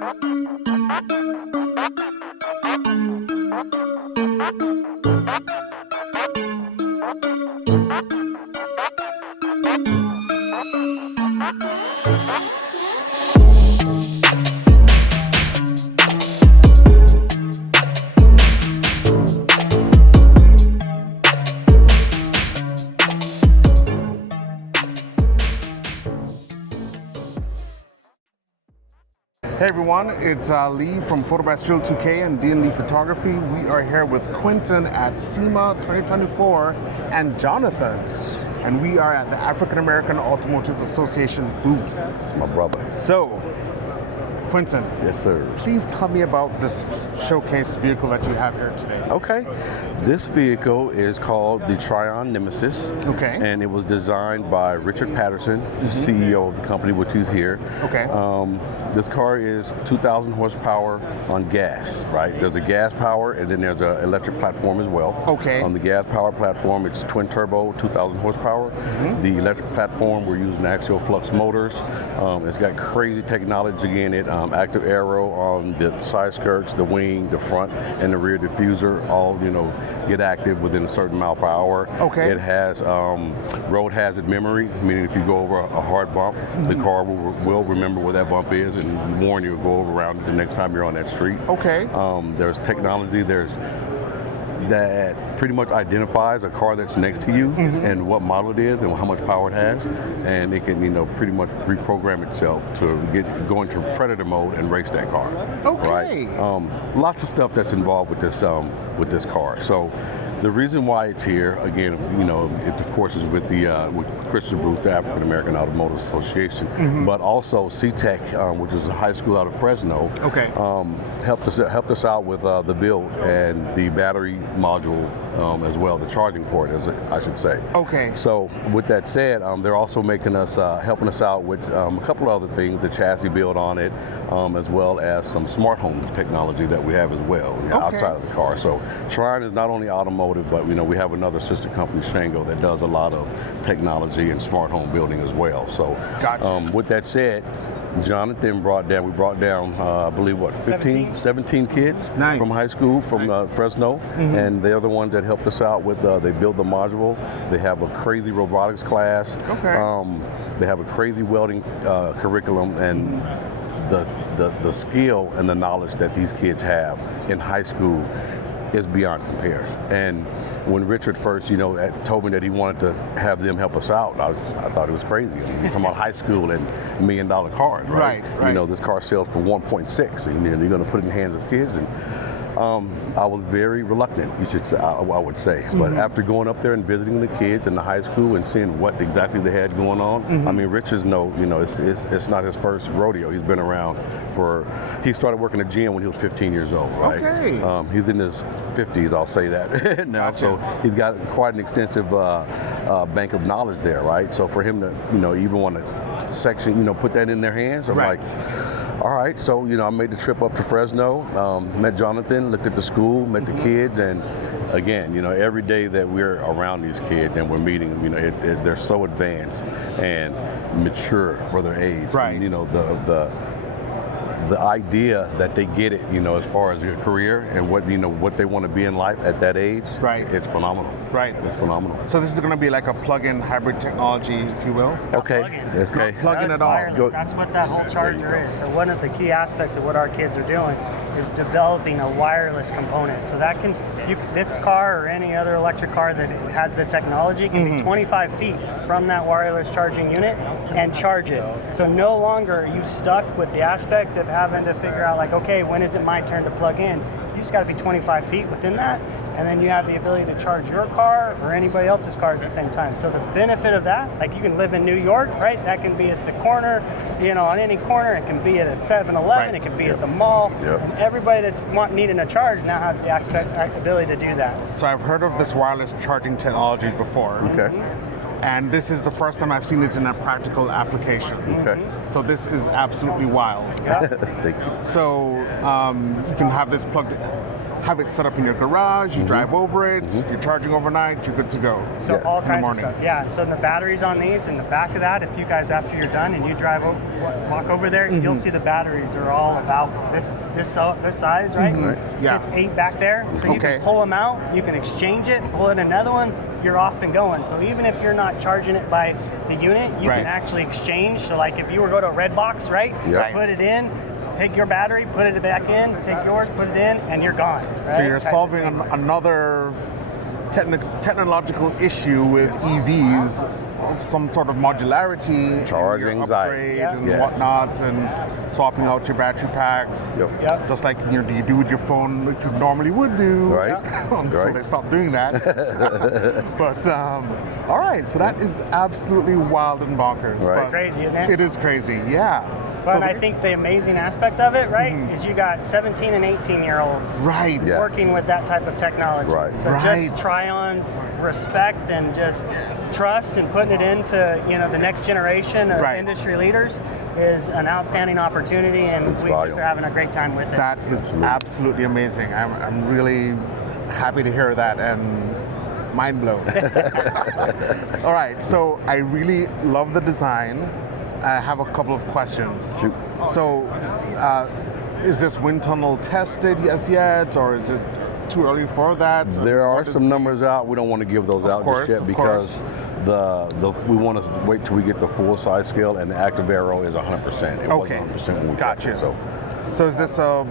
Hey everyone, it's Lee from Photo by Strill 2K and D&Lee Photography. We are here with Quentin at Sema 2024 and Jonathan. And we are at the African American Automotive Association booth. It's my brother. So, Quentin. Yes, sir. Please tell me about this showcase vehicle that you have here today. Okay. This vehicle is called the Trion Nemesis. Okay. And it was designed by Richard Patterson, the CEO of the company, which is here. Okay. This car is 2,000 horsepower on gas, right? There's a gas power and then there's an electric platform as well. Okay. On the gas power platform, it's twin turbo, 2,000 horsepower. The electric platform, we're using axial flux motors. It's got crazy technology in it. Active aero on the side skirts, the wing, the front, and the rear diffuser, all, get active within a certain mile per hour. Okay. It has road hazard memory, meaning if you go over a hard bump, the car will remember where that bump is and warn you to go around it the next time you're on that street. Okay. There's technology that pretty much identifies a car that's next to you and what model it is and how much power it has, and it can pretty much reprogram itself to go into predator mode and race that car. Okay. Right? Lots of stuff that's involved with this car. So the reason why it's here, again, it of course is with Chris's booth, the African American Automotive Association, but also CTEC, which is a high school out of Fresno, Okay. helped us out with the build and the battery module as well, the charging port, as I should say. Okay. So with that said, they're also helping us out with a couple of other things, the chassis build on it, as well as some smart home technology that we have as well outside of the car. So Trion is not only automotive, but we have another sister company, Shango, that does a lot of technology and smart home building as well. So Gotcha. with that said, Jonathan brought down, I believe, 17 kids from high school, from Fresno, and they're the ones that helped us out with, they built the module. They have a crazy robotics class. Okay. They have a crazy welding curriculum, and the skill and the knowledge that these kids have in high school is beyond compare. And when Richard first, told me that he wanted to have them help us out, I thought it was crazy. You're talking about high school and $1 million cars, right? Right. This car sells for 1.6, and you're going to put it in the hands of kids. And I was very reluctant, you should say, I would say. But after going up there and visiting the kids in the high school and seeing what exactly they had going on, I mean, Richard's it's not his first rodeo. He's been around he started working at GM when he was 15 years old, right? Okay. He's in his 50s, I'll say that now. Gotcha. So he's got quite an extensive bank of knowledge there, right? So for him to, even want to section, put that in their hands, I'm like, all right. So, I made the trip up to Fresno, met Jonathan, looked at the school, met the kids, and again, every day that we're around these kids and we're meeting them, they're so advanced and mature for their age. Right. And, the idea that they get it, as far as their career and what they want to be in life at that age, it's phenomenal. Right. It's phenomenal. So this is going to be like a plug-in hybrid technology, if you will. Okay. Okay. Plug-in at all. That's what that whole charger is. So one of the key aspects of what our kids are doing is developing a wireless component. So that this car or any other electric car that has the technology can be 25 feet from that wireless charging unit and charge it. So no longer are you stuck with the aspect of having to figure out like, okay, when is it my turn to plug in? You just got to be 25 feet within that, and then you have the ability to charge your car or anybody else's car at the same time. So the benefit of that, like you can live in New York, right? That can be at the corner, on any corner. It can be at a 7-Eleven. It can be at the mall. And everybody that's needing a charge now has the ability to do that. So I've heard of this wireless charging technology before. Okay. And this is the first time I've seen it in a practical application. Okay. So this is absolutely wild. Thank you. So you can have this plugged in. have it set up in your garage, you drive over it, you're charging overnight, you're good to go. So Yes. all In the kinds of morning. stuff. Yeah, and so the batteries on these, in the back of that, if you guys, after you're done and you walk over there, you'll see the batteries are all about this size, right? Yeah. It's 8 back there, so you Okay. can pull them out, you can exchange it, pull in another one, you're off and going. So even if you're not charging it by the unit, you Right. can actually exchange. So like if you were to go to a red box, right? Yeah. Right. Put it in, take your battery, put it back in, take yours, put it in, and you're gone. So right? you're Type of solving thing. another technological issue with EVs, of some sort of modularity, Charge in your anxiety. upgrade and Yes. whatnot, and swapping out your battery packs. Yep. Yep. Just like you do with your phone, like you normally would do, Right. until Right. they stop doing that. But all right, so that is absolutely wild and bonkers. Right. But Crazy, isn't it? It is crazy, yeah. But So I there's- think the amazing aspect of it, right, is you got 17 and 18-year-olds right. Yeah. working with that type of technology. Right. So Right. just Trion's respect and just trust and putting it into the next generation of Right. industry leaders is an outstanding opportunity, and Speaks we just volume. are having a great time with it. That is absolutely amazing. I'm really happy to hear that and mind blown. All right, so I really love the design. I have a couple of questions. Shoot. So, is this wind tunnel tested as yet, or is it too early for that? There are What is some the- numbers out. We don't want to give those out course, just yet of because we want to wait till we get the full size scale, and the active aero is 100%. It Okay. wasn't 100% when we Gotcha. tested, so So is this a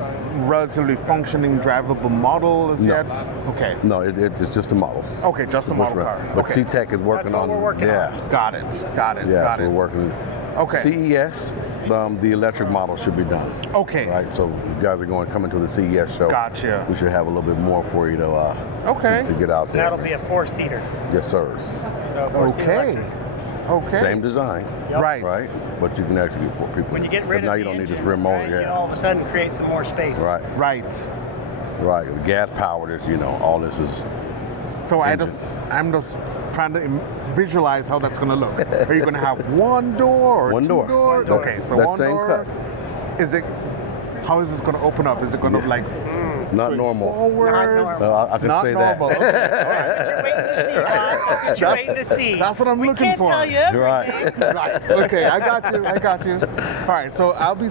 relatively functioning, drivable model as No. yet? Okay. no, it's just a model. Okay, just a model car. But Okay. C-Tech is working what on. we're working yeah. on. Got it. Got it. Yeah, got so it. we're working. Okay. CES, the electric model should be done. Okay. Right, so you guys are going to come into the CES show. Gotcha. We should have a little bit more for you to Okay. to get out there. That'll be a 4-seater. Yes, sir. So a 4-seater Okay. electric. Okay. Same design, Yep. Right. right? But you can actually get 4 people. When you get rid now of you the don't need this engine, rear motor. right, you Yeah. all of a sudden create some more space. Right. Right. Right. The gas powered is, all this is. So I'm just trying to visualize how that's going to look. Are you going to have one door or One two door. doors? That- Okay, so that one same door. cut. Is it? How is this going to open up? Is it going to like Not swing normal. forward? Not normal. I can Not say normal. that. Okay. You're waiting to see, Bob. That's what you're waiting to see. That's what I'm we looking can't for. tell you You're everything. right. Right. Okay, I got you. All right, so I'll be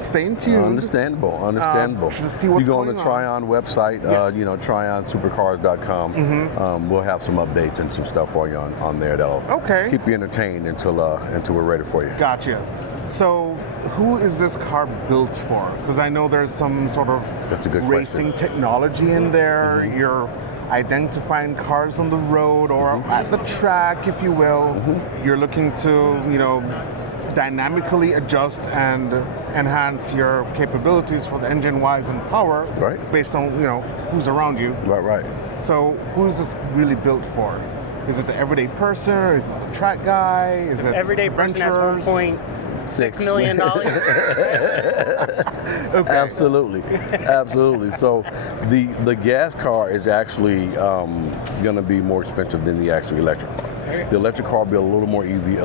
staying tuned. Understandable. to see So what's you go on going the on. Trion website, Yes. Trion SuperCars.com. We'll have some updates and some stuff for you on there that'll Okay. keep you entertained until we're ready for you. Gotcha. So, who is this car built for? Because I know there's some sort of That's a good racing technology in there. You're identifying cars on the road or at the track, if you will. You're looking to, dynamically adjust and enhance your capabilities for the engine-wise and power, Right. based on who's around you. Right. So, who is this really built for? Is it the everyday person? Or is it the track guy? Is it Everyday person has adventurers? $1.6 million. Absolutely. So the gas car is actually going to be more expensive than the actual electric car. The electric car will be a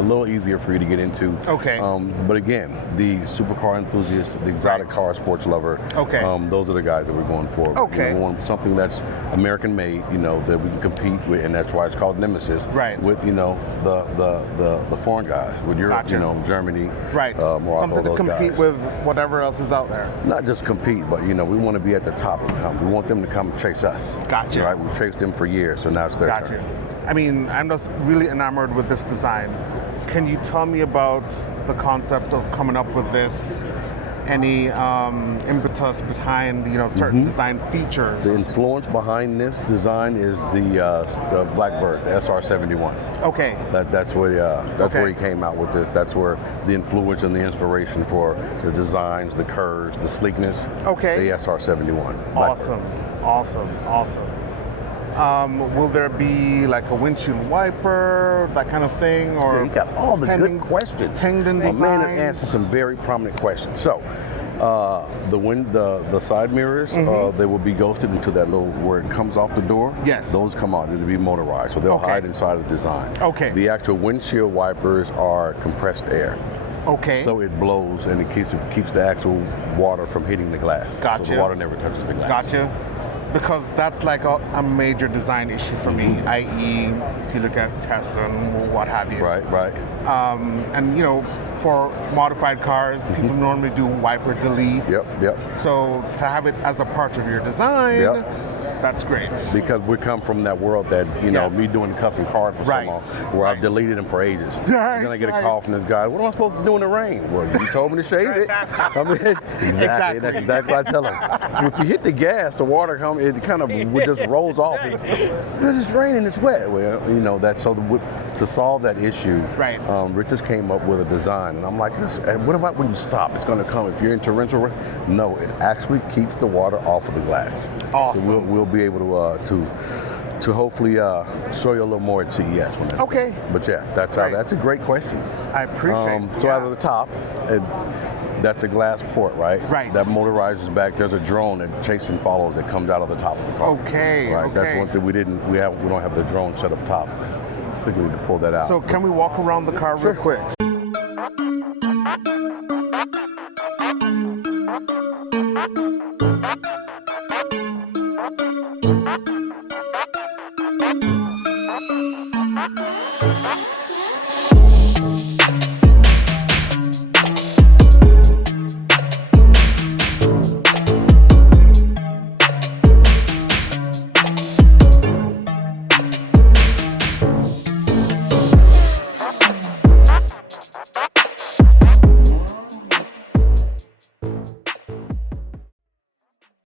little easier for you to get into. Okay. But again, the supercar enthusiast, the exotic Right. car sports lover, Okay. those are the guys that we're going for. Okay. We want something that's American made, that we can compete with, and that's why it's called Nemesis. Right. With the foreign guys, with Europe, Gotcha. Germany, Right. Morocco, Something to those compete guys. with whatever else is out there. Not just compete, but we want to be at the top of the company. We want them to come chase us. Gotcha. Right? We've chased them for years, so now it's their Gotcha. turn. I mean, I'm just really enamored with this design. Can you tell me about the concept of coming up with this? Any impetus behind certain design features? The influence behind this design is the Blackbird, the SR71. Okay. That's where he came out with this. That's where the influence and the inspiration for the designs, the curves, the sleekness. Okay. The SR71. Blackbird. Awesome. Will there be like a windshield wiper, that kind of thing, or You got all the pending- good questions. pending A man that designs? answers some very prominent questions. So, the side mirrors, they will be ghosted into that little where it comes off the door. Yes. Those come out. It'll be motorized, so they'll Okay. hide inside of the design. Okay. The actual windshield wipers are compressed air. Okay. So it blows and it keeps the actual water from hitting the glass. Gotcha. So the water never touches the glass. Gotcha. Because that's like a major design issue for me, i.e., if you look at Tesla and what have you. Right, right. And you know, for modified cars, people normally do wiper deletes. Yep. So to have it as a part of your design, that's great. Because we come from that world that, you know, me doing custom cars for so long, where I've deleted them for ages. Then I get a call from this guy, what am I supposed to do in the rain? Well, you told me to shave it. I mean, exactly. That's exactly what I tell him. So if you hit the gas, the water comes, it kind of just rolls off. It's raining, it's wet. Well, you know, that's so to solve that issue, Richard came up with a design. And I'm like, what about when you stop? It's going to come. If you're in torrential rain, no, it actually keeps the water off of the glass. Awesome. So we'll be able to hopefully show you a little more at CES. Okay. But yeah, that's a great question. I appreciate it. So out of the top, that's a glass port, right? Right. That motorizes back. There's a drone that chases and follows that comes out of the top of the car. Okay. Right. Okay. That's one thing we don't have the drone set up top. I think we need to pull that out. So can we walk around the car real quick?